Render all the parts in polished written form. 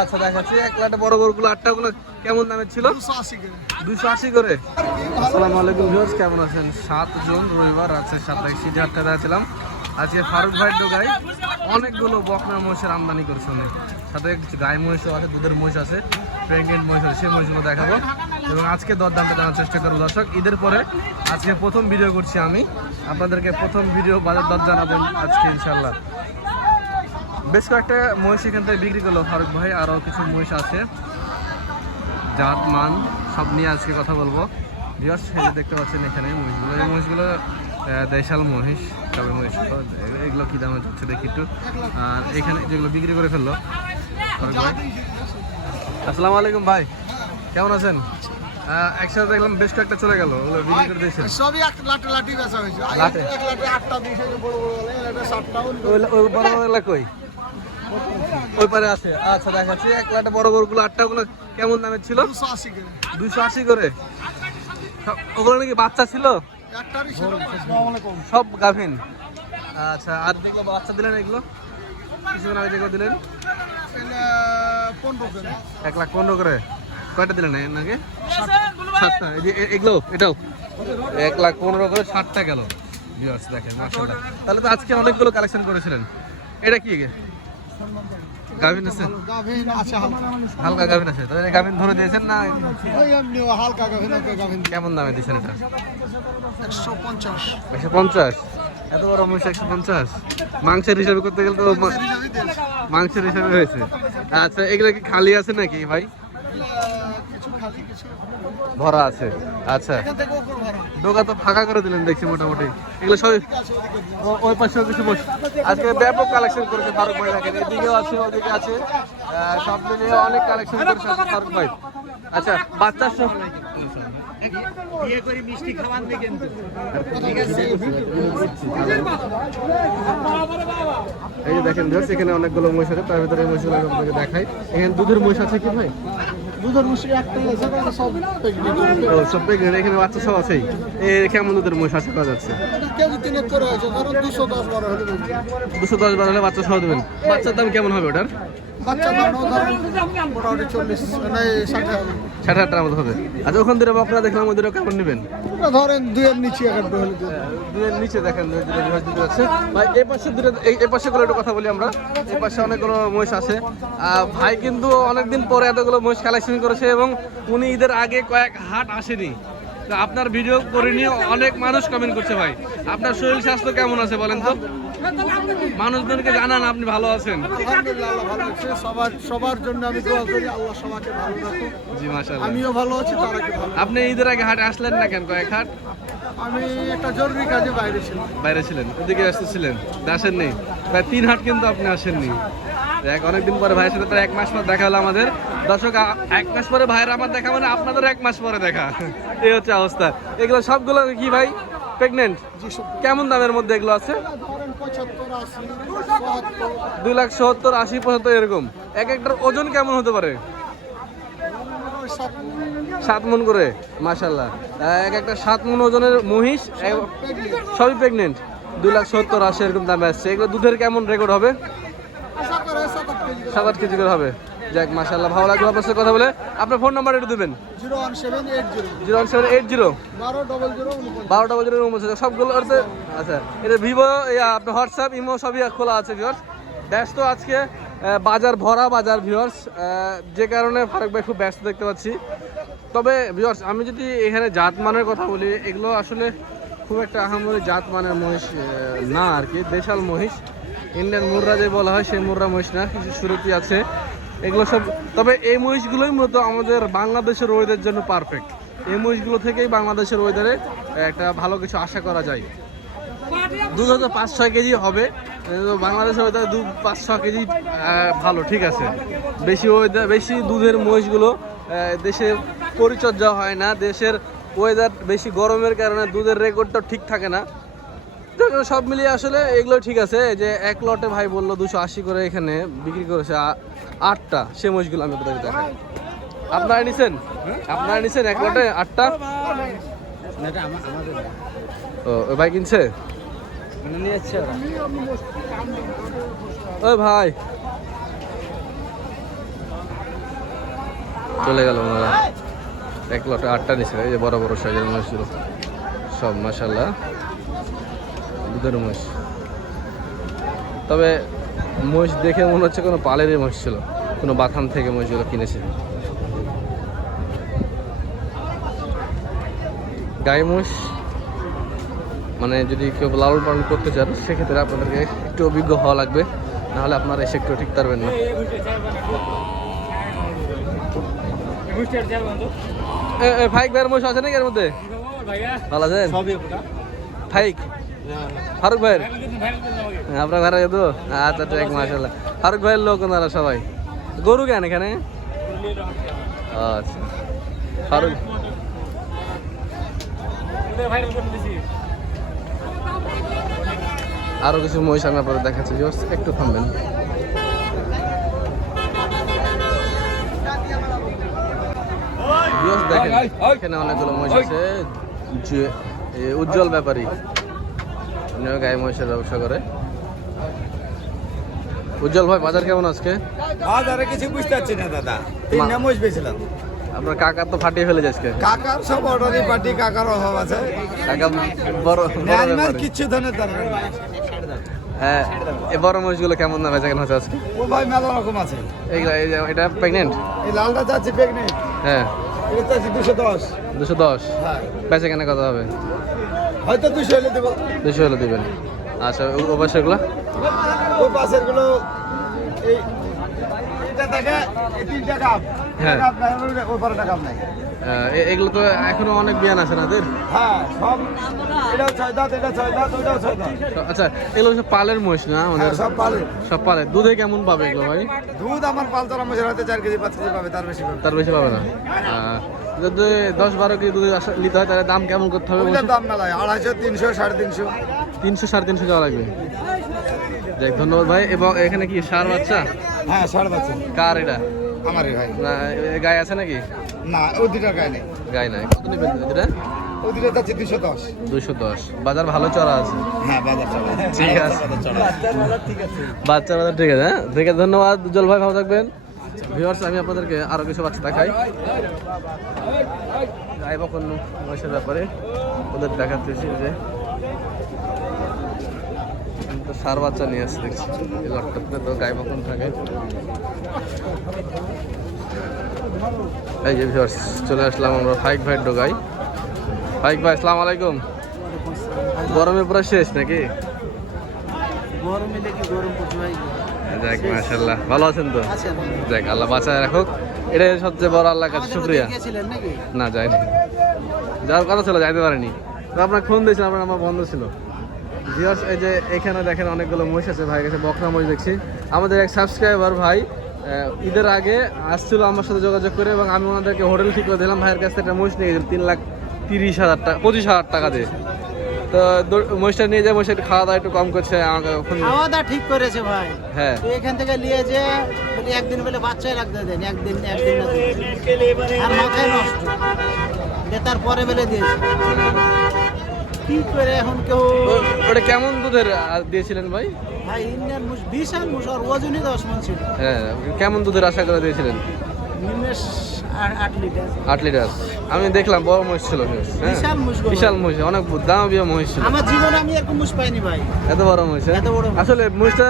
আচ্ছা দেখাচ্ছি। এক লাটে বড় বড়গুলো আটটাগুলো কেমন দামের ছিল? 280 করে। আসসালামু আলাইকুম ভিউয়ার্স, কেমন আছেন? 7 জুন রবিবার রাজশাহী সাপ্তাহিক সিটি হাটে যাচ্ছিলাম। আজকে ফারুক ভাইয়ের ডোগায় অনেকগুলো বকনা মহিষের আমদানি করছে উনি। সাথে কিছু গাই মহিষও আছে, দুধের মহিষ আছে, প্রেগনেন্ট মহিষ আছে, সেই মহিষগুলো দেখাবো এবং আজকে দরদামটা জানার চেষ্টা করবো। দর্শক, ঈদের পরে আজকে প্রথম ভিডিও করছি আমি, আপনাদেরকে প্রথম ভিডিও বাজার দর জানাবো আজকে ইনশাল্লাহ। বেশ কয়েকটা মহিষ এখান থেকে বিক্রি করলো ফারুক ভাই, আরও কিছু মহিষ আছে, জাত মান সব নিয়ে আজকে কথা বলবো। ভিউয়ার্স, দেখতে পাচ্ছেন এখানে মহিষগুলো, এই মহিষগুলো দেশাল মহিষ, তবে মহিষ এগুলো কী দামে যাচ্ছে দেখি একটু। আর এখানে যেগুলো বিক্রি করে ফেললো ফারুক ভাই। আসসালামু আলাইকুম ভাই, কেমন আছেন? একসাথে দেখলাম বেশ কয়েকটা চলে গেল, ওগুলো বিক্রি করে দিয়েছেন সবই এক লাটে লাটি বেচা হয়েছে। লাটে এক লাটে 8টা দিয়েছে, বড় বড় লাটে 7টা। ওই বড় বড়গুলো কই? ওই পারে আছে। আচ্ছা দেখাচ্ছি। এক লাটে বড় বড়গুলো আটটাগুলো কেমন দামের ছিল? 280 করে। 280 করে। ওগুলো নাকি বাচ্চা ছিল? একটারই ছিল। আসসালামু আলাইকুম। সব গাভিন। আচ্ছা, আর যেগুলো বাচ্চা দিলেন এগুলো কিছুদিন আগে যেগুলো দিলেন? 15 করে। 1,15,000 করে। কয়টা দিলেন নাকি? 7টা। এই যে এগুলো, এটাও 1,15,000 করে 7টা গেল। ভিউয়ার্স দেখেন, মাশাআল্লাহ। তাহলে তো আজকে অনেকগুলো কালেকশন করেছিলেন। এটা কি গাভিন আছে? গাভিন আছে হালকা। হালকা গাভিন আছে। তাহলে গাভিন ধরে দিয়েছেন না ওই এমনি হালকা গাভিন, ওকে গাভিন। কেমন দামে দিয়েছেন এটা? 150। 150? এত বড় মহিষ 150? মাংসের হিসাবে করতে গেলে তো মাংসের হিসাবে হয়েছে। আচ্ছা, এগুলো কি খালি আছে নাকি ভাই? কিছু খালি, কিছু ভরা আছে। আচ্ছা, এখান থেকে উপর ভরা। ডোকা তো ফাঁকা করে দিলেন দেখছি মোটামুটি। এগুলো সবই ওই পাশেও কিছু মহিষ। আজকে ব্যাপক কালেকশন করেছে ফারুক ভাই, দেখেন এদিকেও আছে, ওদিকে আছে, সব মিলিয়ে অনেক কালেকশন করেছে ফারুক ভাই। আচ্ছা, বাচ্চা সব বিয়ে করে মিষ্টি খাওয়ান দিয়ে কিন্তু এই যে দেখেন ভিউয়ার্স, এখানে অনেকগুলো মহিষ আছে, তার ভিতরে এই মহিষগুলো আপনাকে দেখাই। এখানে দুধের মহিষ আছে কি ভাই? দুধের মুশি একটা আছে, সব ও, সব প্রেগনেন্ট। এখানে বাচ্চা সব আছেই। কেমন দুধের মহিষ আশা করা যাচ্ছে? কেজি 3 করে হয়েছে, ধরুন 210-12 হলে 210-12 হলে বাচ্চা সহ দেবেন। বাচ্চার দাম কেমন হবে ওটার? বাচ্চা দাম ধরুন মোটামুটি 40 মানে 60 টাকার মতো হবে। আচ্ছা, ওখান থেকে আপনারা দেখলাম ওদেরও কেমন নেবেন? ধরেন 2-এর নিচে একটা হলে 2-এর নিচে দেখেন দুটো আছে ভাই। এই পাশে দুটো, এই পাশে করে একটু কথা বলি আমরা। এই পাশে অনেকগুলো মহিষ আছে। ভাই কিন্তু অনেকদিন পরে এতগুলো মহিষ কালেকশন করেছে এবং উনি ঈদের আগে কয়েক হাট আসেনি। তো আপনার ভিডিও করে নিয়ে অনেক মানুষ কমেন্ট করছে ভাই, আপনার শরীর স্বাস্থ্য কেমন আছে বলেন তো? মানুষজনকে জানান আপনি ভালো আছেন। আলহামদুলিল্লাহ আল্লাহ ভালো আছে। সবার জন্য আমি দোয়া করি, আল্লাহ সবাইকে ভালো রাখুক। জি মাশাআল্লাহ। আমিও ভালো আছি, তারাকে ভালো। আপনি ঈদের আগে হাটে আসলেন না কেন? কয়েক হাট আমি একটা জরুরি কাজে বাইরে ছিলাম। বাইরে ছিলেন, ওদিকে আসতেছিলেন, আসেননি। প্রায় 3 হাট কিন্তু আপনি আসেননি। দেখ, অনেকদিন পরে ভাইয়ের সাথে প্রায় 1 মাস পর দেখা হলো আমাদের। দর্শক, 1 মাস পরে ভাইয়ের আমার দেখা মানে আপনাদের 1 মাস পরে দেখা, এই হচ্ছে অবস্থা। এগুলো সবগুলো কি ভাই প্রেগনেন্ট? কেমন দামের মধ্যে এগুলো আছে? ধরেন 75, 80, 70, 2,70,000, 80, 75 এরকম। এক একটার ওজন কেমন হতে পারে? 7 মণ করে। মাশাআল্লাহ, এক একটা 7 মণ ওজনের মহিষ, সবই প্রেগনেন্ট। 2,70,000, 80 এরকম দামে আসছে। এগুলো দুধের কেমন রেকর্ড হবে? 7-8 কেজি করে হবে। যাক মাশাআল্লাহ, ভালো লাগলো আপনার সাথে কথা বলে। আপনার ফোন নাম্বার একটু দেবেন। 01780 1200 সবগুলো আছে। আচ্ছা, এটা ভিভো, আপনার হোয়াটসঅ্যাপ, ইমো সবই খোলা আছে ভিউয়ার্স। ব্যস্ত আজকে, বাজার ভরা বাজার ভিউয়ার্স, যে কারণে ফারুক ভাই খুব ব্যস্ত দেখতে পাচ্ছি। তবে ভিউয়ার্স, আমি যদি এখানে জাতমানের কথা বলি, এগুলো আসলে খুব একটা আহামরি জাতমানের মহিষ না আর কি, দেশাল মহিষ। ইন্ডিয়ান মুর্রা যে বলা হয় সেই মুর্রা মহিষ না, কিছু সুরতি আছে এগুলো সব। তবে এই মহিষগুলোই মূলত আমাদের বাংলাদেশের ওয়েদারের জন্য পারফেক্ট। এই মহিষগুলো থেকেই বাংলাদেশের ওয়েদারে একটা ভালো কিছু আশা করা যায়। দুধ হয়তো 5-6 কেজি হবে, বাংলাদেশের ওয়েদারে 2-5-6 কেজি ভালো, ঠিক আছে। বেশি দুধের মহিষগুলো দেশে পরিচর্যা হয় না, দেশের ওয়েদার বেশি গরমের কারণে দুধের রেকর্ডটা ঠিক থাকে না। সব মিলিয়ে আসলে এগুলো ঠিক আছে। যে এক লটে ভাই বললো 280 করে এখানে বিক্রি করেছে 8টা, সে মহিষগুলো আমি আপনাদের দেখাই। আপনারা নিছেন এক লটে 8টা? ও, ওই ভাই কিনছে, ওই ভাই চলে গেল ওনারা। এক লটে 8টা নিচ্ছে, এই যে বড় বড় সাইজের মহিষগুলো সব মাশাআল্লাহ দুধের মহিষ। তবে মহিষ দেখে মনে হচ্ছে কোনো পালেরই মহিষ ছিল, কোনো বাথান থেকে মহিষগুলো কিনেছে। গাই মহিষ মানে যদি কেউ লালন পালন করতে চান সেক্ষেত্রে আপনাদেরকে একটু অভিজ্ঞ হওয়া লাগবে, নাহলে আপনারা এসে একটু ঠিক পারবেন না। ফাইক ভাইয়ের মহিষ আছে নাকি এর মধ্যে? ভালো আছেন ফাইক? ফারুক ভাইয়ের আপনার ঘরে তো? আচ্ছা ঠিক, মাশাআল্লাহ। ফারুক ভাইয়ের লোক ওনারা সবাই। গরু কেন এখানে? আচ্ছা ফারুক আরো কিছু মহিষ আমি আপনাদের দেখাচ্ছি, একটু থামবেন। দেখেন এখানে অনেকগুলো মহিষ আছে। উজ্জ্বল ব্যাপারী উনিও গায়ে মহিষের ব্যবসা করে। উজ্জ্বল ভাই বাজার কেমন আজকে? বাজারে কিছু বুঝতে পারছি না দাদা, 3টা মহিষ বেছিলাম। আপনার কাকার তো ফাটিয়ে ফেলেছে আজকে। কাকার সব অর্ডারই পার্টি, কাকার অভাব আছে। কাকা বড় কিচ্ছু ধরনের দরকার নেই। হ্যাঁ, এই বড় মহিষগুলো কেমন দাম বেচা কেন হচ্ছে আজকে? ও ভাই মেলা রকম আছে। এইগুলা এটা প্রেগনেন্ট? এই লালটা চাচ্ছি প্রেগনেন্ট। হ্যাঁ এটা চাচ্ছি 210। 210? হ্যাঁ। বেচা কেন কত হবে? হয়তো 200 হলে দেবো। 200 হলে দিবেন। আচ্ছা ও পাশেরগুলো? ওই পাশের গুলো এই এটা থেকে 3টা কাপ। হ্যাঁ। কাপ নাই, ওই 12টা কাপ নাই। এগুলো তো এখনো অনেক বিয়ান আছে না এদের? হ্যাঁ সব, এটাও 6 দাঁত, এটা 6 দাঁত, ওইটাও 6 দাঁত। আচ্ছা এগুলো সব পালের মহিষ না আমাদের? হ্যাঁ, সব পালে। সব পালে। দুধে কেমন পাবে এগুলো ভাই? দুধ আমার পালতরা মহিষের হয়তো 4 কেজি 5 কেজি পাবে, তার বেশি পাবে। তার বেশি পাবে না? যদি 10-12 কেজি দুধ নিতে হয় তাহলে দাম কেমন করতে হবে? ওইটার দাম মেলায় 250, 300, 350। 300-350 টাকা লাগবে। যাই ধন্যবাদ ভাই। এবং এখানে কি ষাঁড় বাচ্চা? হ্যাঁ 7.5। কার এটা? আমারই ভাই। না গায়ে আছে নাকি? না ওই 2টার গায়ে নেই। গায়ে নাই। কত নেবেন এটা? ওই 2টা যাচ্ছে 210। 210। বাজার ভালো চড়া আছে। হ্যাঁ বাজার চড়া। ঠিক আছে, বাচ্চা বাজার ঠিক আছে। হ্যাঁ ঠিক আছে, ধন্যবাদ উজ্জ্বল ভাই, ভালো থাকবেন। ভিউয়ার্স আমি আপনাদেরকে আরো কিছু বাচ্চা দেখাই। গাই বকন মহিষের ব্যাপারে ওদের দেখাতেছি যে তো সার বাচ্চা নিয়ে আসছে দেখছি। এই লটটাতে তো গাই বকন থাকে। এই যে ভিউয়ার্স চলে আসলাম আমরা ফাইক ভাইয়ের ডোগাই। ফাইক ভাই আসসালামু আলাইকুম। গরমে পুরো শেষ নাকি? গরমে দেখি গরম পড়ছে ভাই। যাক মাশাআল্লাহ, ভালো আছেন তো? যাক আল্লাহ বাঁচায় রাখুক, এটাই সবচেয়ে বড় আল্লাহর কাছে শুকরিয়া। না যাইনি, যাওয়ার কথা ছিল যাইতে পারিনি। তো আপনার ফোন দিয়েছিলাম, আপনার আমার বন্ধ ছিল। ভিউয়ার্স এই যে এখানে দেখেন অনেকগুলো মহিষ আছে ভাইয়ের কাছে, বকনা মহিষ দেখছি। আমাদের এক সাবস্ক্রাইবার ভাই ঈদের আগে আসছিল আমার সাথে যোগাযোগ করে, এবং আমি ওনাদেরকে হোটেল ঠিক করে দিলাম। ভাইয়ের কাছ থেকে একটা মহিষ নিয়ে গেছিলাম 3,30,000 টাকা, 25,000 টাকা দিয়ে। তো মহিষটা নিয়ে যায়, মহিষটা খাওয়া দাওয়া একটু কম করছে আমাকে। খাওয়া দাওয়া ঠিক করেছে ভাই। হ্যাঁ তো এখান থেকে নিয়ে যে একদিন বলে বাচ্চাই লাগতে দেন, একদিন আর মাথায় নষ্ট, বেতার পরে বেলে দিয়েছে। কি করে এখন কেউ ওটা কেমন দুধের দিয়েছিলেন ভাই? ভাই ইন্ডিয়ান মুস, বিশাল মুস, আর ওজনই 10 মণ ছিল। হ্যাঁ কেমন দুধের আশা করে দিয়েছিলেন? নিমেষ 8 লিটার। 8 লিটার। আমি দেখলাম বড় মহিষ ছিল। হ্যাঁ বিশাল মহিষ, বিশাল মহিষ, অনেক দামি মহিষ ছিল। আমার জীবনে আমি এরকম মুস পাইনি ভাই, এত বড় মহিষ। এত বড় মহিষ। আসলে মহিষটা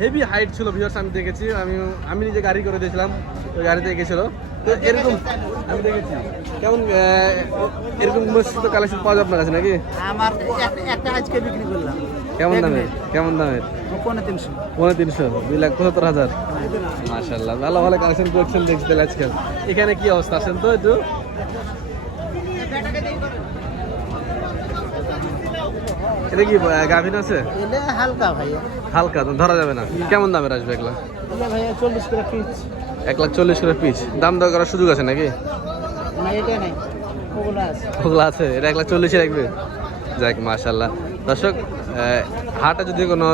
হেভি হাইট ছিল ভিউয়ার্স, আমি দেখেছি। আমি নিজে গাড়ি করে দিয়েছিলাম, ওই গাড়িতে গেছিল। তো এরকম আমি দেখেছি। কেমন এরকম মহিষ তো কালেকশন পাওয়া যায় আপনার কাছে নাকি? আমার একটা আজকে বিক্রি করলাম। কেমন দামের? কেমন দামের? 3.5। 3.5, 2,75,000। মাশাআল্লাহ, ভালো ভালো কালেকশন করছেন দেখছি তাহলে আজকাল। এখানে কি অবস্থা আছেন তো একটু? এটা কি গাভিন আছে? এলে হালকা ভাইয়া, হালকা তো ধরা যাবে না। কেমন দামের আসবে এগুলা? এলে ভাইয়া 40 করে পিস। 1,40,000 করে পিস। দাম দর করার সুযোগ আছে নাকি? না এটা নাই, ওগুলা আছে। ওগুলা আছে, এটা 1,40,000 রাখবে। যাক মাশাআল্লাহ। দর্শক হাটে যদি কোনো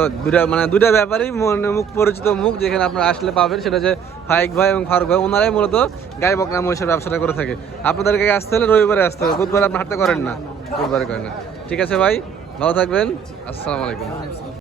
দুইটা ব্যাপারই মুখ পরিচিত মুখ যেখানে আপনারা আসলে পাবেন, সেটা যে ফাইক ভাই এবং ফারুক ভাই, ওনারাই মূলত গাই বকনা মহিষের ব্যবসাটা করে থাকে। আপনাদেরকে আসতে হলে রবিবারে আসতে হবে, বুধবারে আপনি হাটতে করেন না, বুধবারে করেন না। ঠিক আছে ভাই, ভালো থাকবেন, আসসালামু আলাইকুম।